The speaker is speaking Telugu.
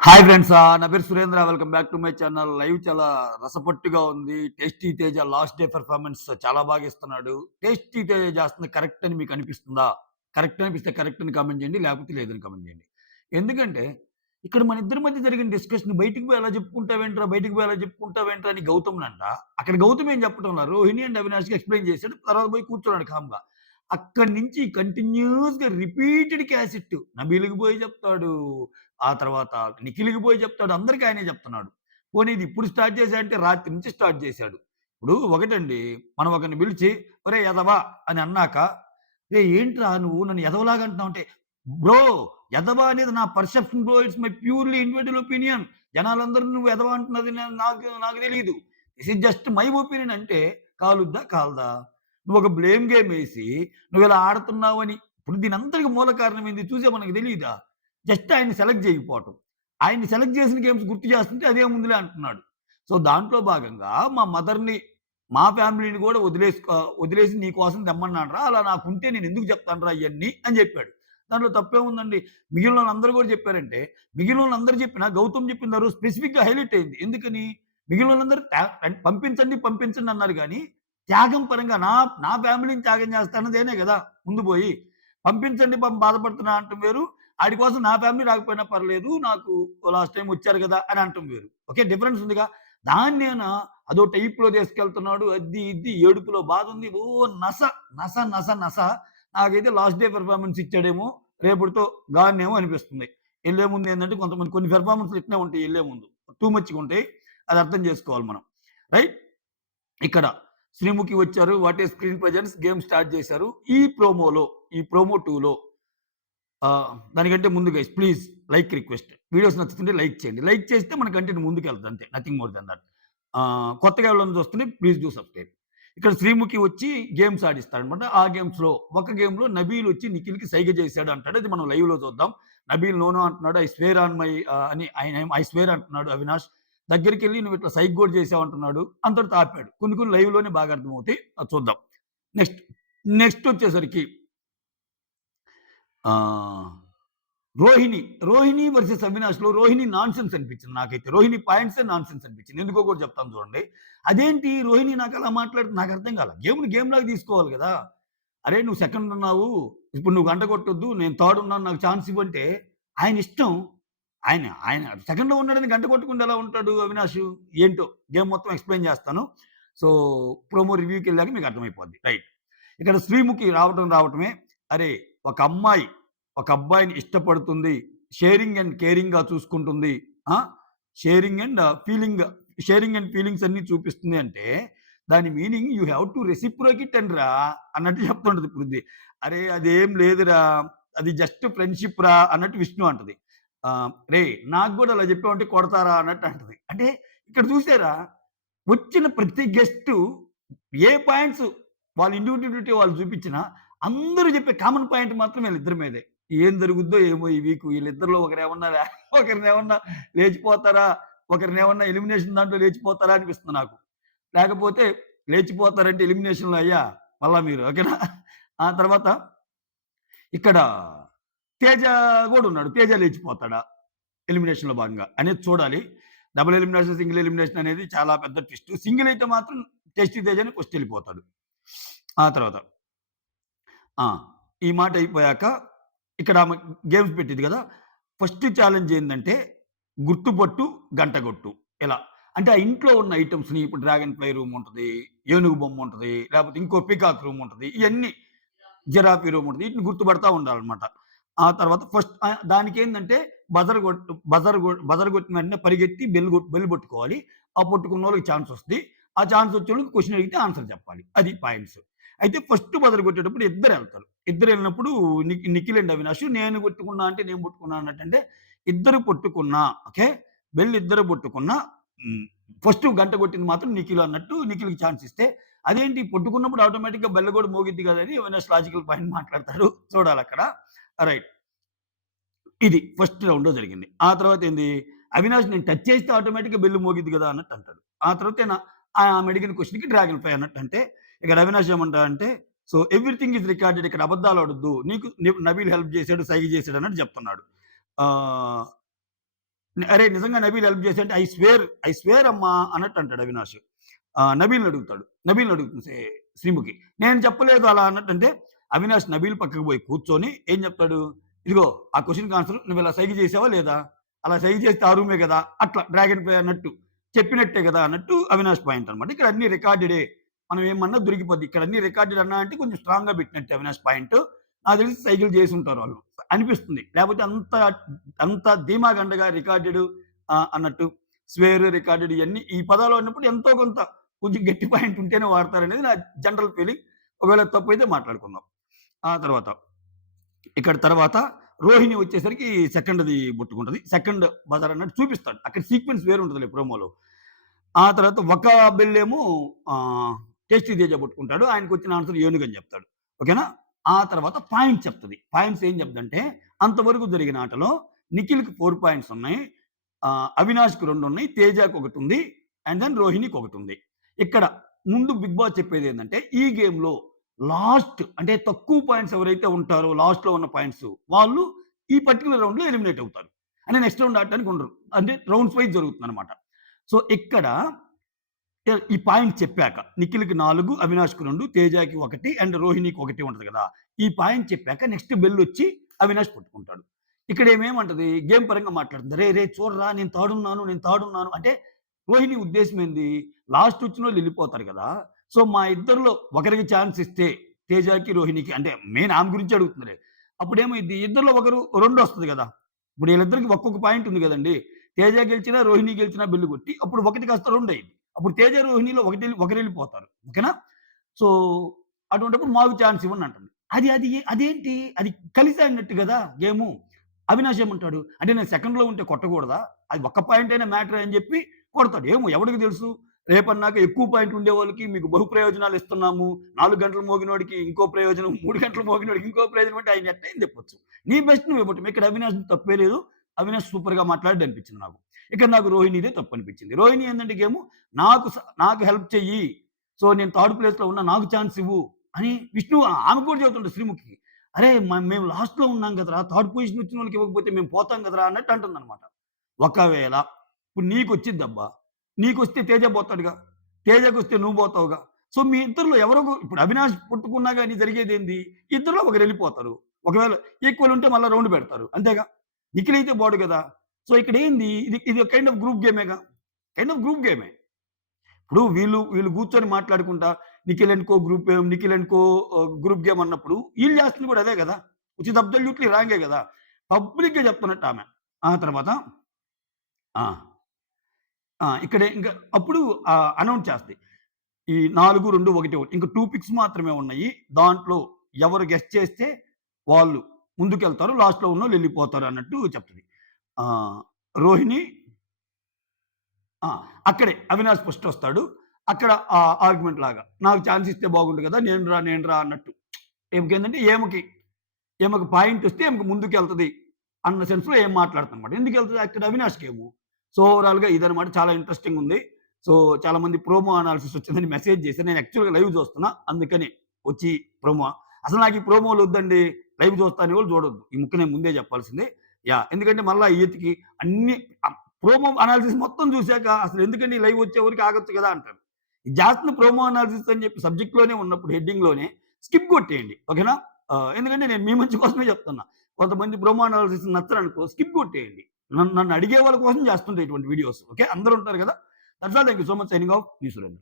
Hi friends. నా పేరు Surendra. Welcome back to my channel. Live చాలా రసపట్టుగా ఉంది. 'Tasty Teja' last day performance చాలా బాగా ఇస్తున్నాడు. 'టేస్టీ తేజ' చేస్తుంది కరెక్ట్ అని మీకు అనిపిస్తుందా? కరెక్ట్ అనిపిస్తే కరెక్ట్ అని కామెంట్ చేయండి. లేకపోతే లేదని కామెంట్ చేయండి. ఎందుకంటే ఇక్కడ మన ఇద్దరి మధ్య జరిగిన డిస్కషన్ బయటికి పోయి ఎలా చెప్పుకుంటావేంట్రా? బయటికి పోయి ఎలా చెప్పుకుంటావేంట్రా? అని గౌతమ్‌నంట. అక్కడ గౌతమ్ ఏం చెప్పటంలా. రోహిణి అండ్ అవినాష్‌కి ఎక్స్‌ప్లెయిన్ చేసాడు. తర్వాత పోయి కూర్చున్నాడు కామ్‌గా. అక్కడి నుంచి కంటిన్యూయస్‌గా రిపీటెడ్ క్యాసెట్. నబీల్‌కి పోయి చెప్తాడు. ఆ తర్వాత నిఖిల్‌కి పోయి చెప్తాడు. అందరికి ఆయనే చెప్తున్నాడు. పోనీ ఇది ఇప్పుడు స్టార్ట్ చేశాడంటే రాత్రి నుంచి స్టార్ట్ చేశాడు. ఇప్పుడు ఒకటండి, మనం ఒకరిని పిలిచి "ఒరేయ్ ఎదవా" అని అన్నాక, "రేయ్ ఏంట్రా నువ్వు నన్ను ఎదవలాగా అంటున్నావు" అంటే, "బ్రో ఎదవా అనేది నా perception bro. It's my purely individual opinion. జనాలందరూ నువ్వు ఎదవ అంటున్నది నాకు నాకు తెలీదు. This is just my opinion" అంటే కాలుద్దా? కాలదా? నువ్వు ఒక బ్లేమ్ గేమ్ ఏసి నువ్విలా ఆడుతున్నావని ఇప్పుడు దీనంతటికి మూల కారణం ఏంది చూసే మనకు తెలీదా? జస్ట్ ఆయన్ని సెలెక్ట్ చేయకపోవటం. ఆయన్ని సెలెక్ట్ చేసిన గేమ్స్ గుర్తు చేస్తుంటే అదేముందిలే అంటున్నాడు. సో, దాంట్లో భాగంగా మా మదర్‌ని, మా ఫ్యామిలీని గూడా వదిలేసి నీ కోసం తెమ్మన్నానురా. అలా నాకుంటే నేనెందుకు చెప్తానురా ఇయన్నీ అని జెప్పాడు. దాంట్లో తప్పేముందండి? మిగిలినోళ్ళందరూ గూడా చెప్పారంటే, మిగిలినోళ్ళందరూ చెప్పినా గౌతమ్ చెప్పిన దారు స్పెసిఫిక్‌గా హైలైట్ అయింది. ఎందుకని? మిగిలినోళ్ళందరూ పంపించండి, పంపించండి అన్నారు గానీ, త్యాగం పరంగా నా ఫ్యామిలీని త్యాగం చేస్తానదేనే గదా! ముందు బోయి. పంపించండి బాధపడుతున్నా అనటం వేరు. ఆడి కోసం నా ఫ్యామిలీ రాకపోయినా పర్లేదు. నాకు లాస్ట్ టైమ్ వచ్చారు గదా! అని అనటం వేరు. ఓకే. డిఫరెన్స్ ఉందిగా. దాన్నేనా అదో టైప్‌లో తీసుకెళ్తున్నాడు. అది ఇది ఏడుపులో బాధుంది. ఓ నస, నస, నస, నస. నాకైతే లాస్ట్ డే పెర్ఫార్మన్స్ ఇచ్చాడేమో, రేపటితో గానేమో అనిపిస్తుంది. ఎళ్ళే ముందు ఏందంటే కొంతమంది కొన్ని పెర్ఫార్మన్స్‌లు ఇట్నే ఉంటాయి ఎళ్ళే ముందు. టూ మచ్‌గా ఉంటాయి. అది అర్థం చేసుకోవాలి మనం. రైట్? ఇక్కడ శ్రీముఖి వచ్చారు. What is screen presence game start చేశారు. ఈ ప్రోమో 2లో దానికంటే ముందు guys please like request. Videos నచ్చుతుంటే లైక్ చేయండి. లైక్ చేస్తే మన కంటెంట్ ముందుకెళ్తది అంతే. Nothing more than that. కొత్తగా ఎవరైనా చూస్తుంటే ప్లీజ్ డూ సబ్‌స్క్రైబ్. ఇక్కడ శ్రీముఖి వచ్చి గేమ్స్ ఆడిస్తాడనమాట. ఆ గేమ్స్‌లో ఒక గేమ్‌లో నబీల్ వచ్చి నిఖిల్‌కి సైగ చేశాడు అంటాడు. అది మనం లైవ్‌లో చూద్దాం. నబీల్ నో నో అంటున్నాడు. ఐ స్వేర్ ఆన్ మై అని ఆయన ఐ స్వేర్ అంటున్నాడు అవినాష్. దగ్గరికెళ్ళి నువ్వు ఇట్లా సైగ గూడా చేసావు అంటున్నాడు. అంతటితో ఆపాడు. కొన్ని కొన్ని లైవ్‌లోనే బాగా అర్థమవుతాయి. అది చూద్దాం. నెక్స్ట్, నెక్స్ట్ వచ్చేసరికి ఆహ్, రోహిణి వర్సెస్ అవినాష్‌లో రోహిణి నాన్‌సెన్స్ అనిపించింది నాకైతే. రోహిణి పాయింట్సే నాన్‌సెన్స్ అనిపించింది. ఎందుకో కూడా చెప్తాను చూడండి. అదేంటి రోహిణి నాకలా మాట్లాడుతుంది నాకర్థం కాల. గేమ్‌ని గేమ్‌లాగా తీసుకోవాలి గదా! అరే! నువ్వు సెకండ్ ఉన్నావు. ఇప్పుడు నువ్వు గంట కొట్టొద్దు. నేను థర్డ్ ఉన్నాను. నాకు ఛాన్స్ ఇవ్వంటే ఆయన ఇష్టం. ఆయన ఆయన సెకండ్‌లో ఉన్నాడని గంట కొట్టకుండా ఎలా ఉంటాడు అవినాషు? ఏంటో గేమ్ మొత్తం ఎక్స్‌ప్లెయిన్ చేస్తాను. సో, ప్రోమో రివ్యూకెళ్ళాక మీకు అర్థమైపోద్ది. రైట్. ఇక్కడ శ్రీముఖి రావటమే, అరే! ఒక అమ్మాయి ఒక అబ్బాయిని ఇష్టపడుతుంది. షేరింగ్ అండ్ కేరింగ్‌గా చూసుకుంటుంది. ఆ! Sharing and feeling sharing and feelings అన్నీ చూపిస్తుంది అంటే, దాని meaning you have to reciprocate అని రా అన్నట్టు చెప్తుంటది పృథ్వీ. అరే! అదేం లేదురా. అది జస్ట్ ఫ్రెండ్‌షిప్ రా అన్నట్టు విష్ణు అంటది. రేయ్! నాకు గూడా అలా చెప్పావంటే కొడతారా అన్నట్టు అంటది. అంటే ఇక్కడ చూసారా? వచ్చిన ప్రతి గెస్టు ఏ పాయింట్స్ వాళ్ళ ఇండివిడ్యుయాలిటీ వాళ్ళు చూపించినా, అందరూ చెప్పే కామన్ పాయింట్ మాత్రం వీళ్ళిద్దరి మీదే. ఏం జరుగుద్దో ఏమో ఈ వీకు వీళ్ళిద్దరిలో ఒకరినేమన్నా లేచిపోతారా? ఒకరినేమన్నా ఎలిమినేషన్ దాంట్లో లేచిపోతారా అనిపిస్తుంది నాకు. లేకపోతే లేచిపోతారంటే ఎలిమినేషన్‌లో అయ్యా మళ్ళా మీరు ఓకేనా? ఆ తర్వాత ఇక్కడ తేజ గూడా ఉన్నాడు. తేజ లేచిపోతాడా? ఎలిమినేషన్‌లో భాగంగా అనేది చూడాలి. డబుల్ ఎలిమినేషన్, సింగిల్ ఎలిమినేషన్ అనేది చాలా పెద్ద ట్విస్ట్. సింగిల్ అయితే మాత్రం టేస్టీ తేజని ఫస్ట్ ఎళ్ళిపోతాడు. ఆ తర్వాత ఆ! ఈ మాట అయిపోయాక ఇక్కడ ఆమె గేమ్స్ పెట్టిద్ది గదా! ఫస్ట్ ఛాలెంజ్ ఏందంటే గుర్తుపట్టు, గంటగొట్టు ఇలా. అంటే ఆ ఇంట్లో ఉన్న ఐటెమ్స్‌ని ఇప్పుడు డ్రాగన్ ఫ్లై రూమ్ ఉంటది, ఏనుగు బొమ్మ ఉంటది, లేపోతే ఇంకో పీకాక్ రూమ్ ఉంటది. ఇయన్నీ జిరాఫీ రూమ్ ఉంటది. ఈటిని గుర్తుపడతా ఉండాలనమాట. ఆ తర్వాత ఫస్ట్ దానికేందంటే బజర్ కొట్టిన వెంటనే పరిగెత్తి బెల్ కొట్టుకోవాలి. ఆ కొట్టుకున్నోళ్ళకి ఛాన్స్ వస్తది. ఆ ఛాన్స్ వచ్చేవాళ్ళకి క్వెషన్ అడిగితే ఆన్సర్ చెప్పాలి. అది పాయింట్స్. అయితే ఫస్ట్ బజర్ కొట్టేటప్పుడు ఇద్దరెళ్తారు. ఇద్దరెళ్ళినప్పుడు నిఖిల్ అండ్ అవినాష్ నేను కొట్టుకున్నా అంటే నేను పట్టుకున్నా అన్నట్టంటే ఇద్దరు పట్టుకున్నా ఓకే. బెల్ ఇద్దరు పట్టుకున్నా హ్మ్. ఫస్ట్ గంట కొట్టింది మాత్రం నిఖిల్ అన్నట్టు నిఖిల్‌కి ఛాన్స్ ఇస్తే అదేంటి పట్టుకున్నప్పుడు ఆటోమేటిక్‌గా బెల్ గూడా మోగిద్ది గదా! అని అవినాష్ లాజికల్ పాయింట్ మాట్లాడతాడు. చూడాలక్కడ. రైట్. ఇది ఫస్ట్ రౌండ్‌లో జరిగింది. ఆ తర్వాతేంది అవినాష్ నేను టచ్ చేస్తే ఆటోమేటిక్‌గా బెల్ మోగిద్ది గదా! అన్నట్టు అంటాడు. ఆ తర్వాతేన ఆమె అడిగిన క్వెషన్‌కి డ్రాగన్ ఫ్లై అన్నట్టంటే ఇక్కడ అవినాష్ ఏమంటాడంటే సో ఎవ్రీథింగ్ ఈస్ రికార్డెడ్ ఇక్కడ అబద్దాలు ఆడొద్దు. నీకు నబీల్ హెల్ప్ చేసాడు, సైగ చేసాడు అన్నట్టు చెప్తున్నాడు. ఆహ్ అరేయ్! నిజంగా నబీల్ హెల్ప్ చేసి అంటే ఐ స్వేర్ అమ్మా అన్నట్టు అంటాడు అవినాష్. నబీల్‌ని అడుగుతాడు. నబీల్‌ని అడుగుతుంది శ్రీముఖి. నేను చెప్పలేదు అలా అన్నట్టంటే అవినాష్ నబీల్ పక్కకు పోయి కూర్చొని ఏం చెప్తాడు? ఇదిగో ఆ క్వెషన్‌కి ఆన్సర్ నువ్వు ఇలా సైగ చేసావా లేదా? అలా సైగ చేస్తే ఆ రూమే కదా! అట్లా డ్రాగన్ ప్లే అన్నట్టు. చెప్పినట్టే కదా! అన్నట్టు అవినాష్ పాయింట్ అన్నమాట. ఇక్కడ అన్నీ రికార్డెడే. మనం ఏమన్నా దొరికిపోద్ది. ఇక్కడ అన్నీ రికార్డెడ్ అన్నా అంటే కొంచెం స్ట్రాంగ్‌గా పెట్టినట్టే అవినాష్ పాయింట్. నాకు తెలిసి సైగలు చేసుంటారు వాళ్ళు. అనిపిస్తుంది. లేకపోతే అంత ధీమాగండగా రికార్డెడ్ అన్నట్టు స్వేర్, రికార్డెడ్ ఇయన్నీ ఈ పదాలు వాడినప్పుడు ఎంతో కొంత కొంచెం గట్టి పాయింట్ ఉంటేనే వాడతారనేది నా జనరల్ ఫీలింగ్. ఒకవేళ తప్పైతే మాట్లాడుకుందాం. ఆ తర్వాత ఇక్కడ తర్వాత రోహిణి వచ్చేసరికి సెకండ్‌ది ముట్టుకుంటది. సెకండ్ బజార్ అన్నట్టు చూపిస్తాడు. అక్కడ సీక్వెన్స్ వేరుంటదిలే ప్రోమోలో. ఆ తర్వాత ఒక బెల్లేమో టేస్టీ తేజ పట్టుకుంటాడు. ఆయనకొచ్చిన ఆన్సర్ ఏనుగు అని చెప్తాడు. ఓకేనా? ఆ తర్వాత పాయింట్స్ చెప్తది. పాయింట్స్ ఏం చెప్దంటే, అంతవరకు జరిగిన ఆటలో నిఖిల్‌కి 4 పాయింట్స్ ఉన్నాయి. అవినాష్‌కి 2 ఉన్నాయి. తేజకి 1 ఉంది. అండ్ దెన్ రోహిణికి 1 ఉంది. ఇక్కడ ముందు బిగ్ బాస్ చెప్పేదేంటంటే, ఈ గేమ్‌లో లాస్ట్ అంటే తక్కువ పాయింట్స్ ఎవరైతే ఉంటారో లాస్ట్‌లో ఉన్న పాయింట్స్ వాళ్ళు ఈ పర్టిక్యులర్ రౌండ్‌లో ఎలిమినేట్ అవుతారు. అంటే నెక్స్ట్ రౌండ్ ఆడటానికి ఉండరు. అంటే రౌండ్స్ వైస్ జరుగుతుందన్నమాట. సో, ఇక్కడ ఈ పాయింట్ చెప్పాక నిఖిల్‌కి 4, అవినాష్‌కి 2, తేజకి 1 అండ్ రోహిణికి 1 ఉంటది కదా! ఈ పాయింట్ చెప్పాక నెక్స్ట్ బెల్లొచ్చి అవినాష్ పట్టుకుంటాడు. ఇక్కడ ఏమేమంటది గేమ్ పరంగా మాట్లాడుతుంది. "రేయ్! రేయ్! చూడరా నేను తాడున్నాను" అంటే రోహిణి ఉద్దేశ్యం ఏంది? లాస్ట్ వచ్చినోళ్ళు ఎళ్ళిపోతారు కదా! సో, మా ఇద్దరిలో ఒకరికి ఛాన్స్ ఇస్తే తేజకి, రోహిణికి అంటే మెయిన్ ఆమె గురించే అడుగుతుందిలే. అప్పుడేమైద్ది ఇద్దరిలో ఒకరు 2 వస్తది కదా! ఇప్పుడు వీళ్ళిద్దరికి ఒక్కొక్క పాయింట్ ఉంది కదండీ! తేజ గెలిచినా, రోహిణి గెలిచినా బెల్ కొట్టి అప్పుడు 1 కాస్త 2 అయింది. అప్పుడు తేజ, రోహిణిలో ఒకరెళ్ళిపోతారు. ఓకేనా? సో, అటువంటప్పుడు మాకు ఛాన్స్ ఇవ్వండి అంటుంది. అదేంటి? అది కలిసి ఆడినట్టు గదా గేము. అవినాష్ ఏమంటాడు? అంటే నేను సెకండ్‌లో ఉంటే కొట్టకూడదా? అది ఒక్క పాయింట్ అయినా మ్యాటర్ అని చెప్పి కొడతాడు. ఏమో ఎవడికి తెలుసు? రేపన్నాక ఎక్కువ పాయింట్లు ఉండేవాళ్ళకి మీకు బహు ప్రయోజనాలు ఇస్తున్నాము. 4 గంటలు మోగినోడికి ఇంకో ప్రయోజనం, 3 గంటలు మోగినోడికి ఇంకో ప్రయోజనం అంటే ఆయన ఎట్టయిన చెప్పొచ్చు. నీ బెస్ట్ నువ్వు ఇవ్వటం. ఇక్కడ అవినాష్ తప్పే లేదు. అవినాష్ సూపర్‌గా మాట్లాడాడు అనిపించింది నాకు. ఇక్కడ నాకు రోహిణిదే తప్పనిపించింది. రోహిణి ఏందంటే గేము నాకు హెల్ప్ చెయ్యి. సో, నేను థర్డ్ ప్లేస్‌లో ఉన్నా నాకు ఛాన్స్ ఇవ్వు అని విష్ణు ఆమె కూడా చెబుతుంటది శ్రీముఖికి. అరే! మేము లాస్ట్‌లో ఉన్నాం కదరా! థర్డ్ పొజిషన్ వచ్చినోళ్ళకి ఇవ్వకపోతే మేము పోతాం కదరా! అన్నట్టు అంటుందన్నమాట. ఒకవేళ ఇప్పుడు నీకొచ్చిద్దబ్బా! నీకొస్తే తేజ పోతాడుగా. తేజకొస్తే నువ్వు పోతావుగా. సో, మీ ఇద్దరిలో ఎవరో ఇప్పుడు అవినాష్ పుట్టుకున్నా గాని జరిగేదేంది? ఇద్దరిలో ఒకరెళ్ళిపోతారు. ఒకవేళ ఈక్వల్ ఉంటే మళ్ళా రౌండ్ పెడతారు. అంతేగా. నిఖిల్ అయితే పోడు గదా! సో, ఇక్కడేంది ఇది కైండ్ ఆఫ్ గ్రూప్ గేమేగా. కైండ్ ఆఫ్ గ్రూప్ గేమే. ఇప్పుడు వీళ్ళు కూర్చొని మాట్లాడుకుంటా Nikhil and co group game అన్నప్పుడు ఈళ్ళు చేస్తుంది కూడా అదే గదా! విచ్ ఈస్ అబ్సల్యూట్‌లీ రాంగే గదా! పబ్లిక్‌గా చెప్తున్నట్టు ఆమె. ఆ తర్వాత ఆ! ఇక్కడే ఇంకా అప్పుడు అనౌన్స్ చేస్తది. ఈ 4, 2, 1 ఇంక 2 పిక్స్ మాత్రమే ఉన్నాయి. దాంట్లో ఎవరు గెస్ చేస్తే వాళ్ళు ముందుకెళ్తారు. లాస్ట్‌లో ఉన్నోళ్ళు ఎళ్ళిపోతారు అన్నట్టు చెప్తది. ఆహ్, రోహిణి ఆ! అక్కడే అవినాష్ ఫస్ట్ వస్తాడు. అక్కడ ఆర్గ్యుమెంట్ లాగా. నాకు ఛాన్స్ ఇస్తే బాగుండు కదా! నేను రా అన్నట్టు. ఈమెకేందంటే ఈమెకి పాయింట్ వస్తే ఈమెకి ముందుకెళ్తది అన్న సెన్స్‌లో ఏం మాట్లాడుతుందన్నమాట. ఎందుకెళ్తది అక్కడ అవినాష్‌కేమో. సో, ఓవరాల్‌గా ఇదన్నమాట చాలా ఇంట్రెస్టింగ్ ఉంది. సో, చాలా మంది ప్రోమో అనాలిసిస్ వచ్చిందని మెసేజ్ చేశారు. నేను యాక్చువల్‌గా లైవ్ చూస్తున్నా. అందుకని వచ్చి ప్రోమో అసలు నాకు ఈ ప్రోమోలు వద్దండి. లైవ్ చూస్తా అనేవాళ్ళు చూడొద్దు. ఈ ముక్క నేను ముందే చెప్పాల్సిందే. ఎందుకంటే మళ్ళా ఈతికి అన్ని ప్రోమో అనాలిసిస్ మొత్తం చూసాక అసలు ఎందుకండి లైవ్ వచ్చే వరకు ఆగొచ్చు కదా! అంటారు. ఇది చేస్తున్న ప్రోమో అనాలిసిస్ అని చెప్పి సబ్జెక్ట్‌లోనే ఉన్నప్పుడు హెడ్డింగ్‌లోనే స్కిప్ కొట్టేయండి. ఓకేనా? ఎందుకంటే నేను మీ మంచి కోసమే చెప్తున్నా. కొంతమంది ప్రోమో అనాలిసిస్ నచ్చరనుకో స్కిప్ కొట్టేయండి. నన్ను అడిగే వాళ్ళ కోసం చేస్తుంటా ఇటువంటి వీడియోస్. ఓకే. అందరూ ఉంటారు కదా! That's all. Thank you so much. Signing off. Me Surendra.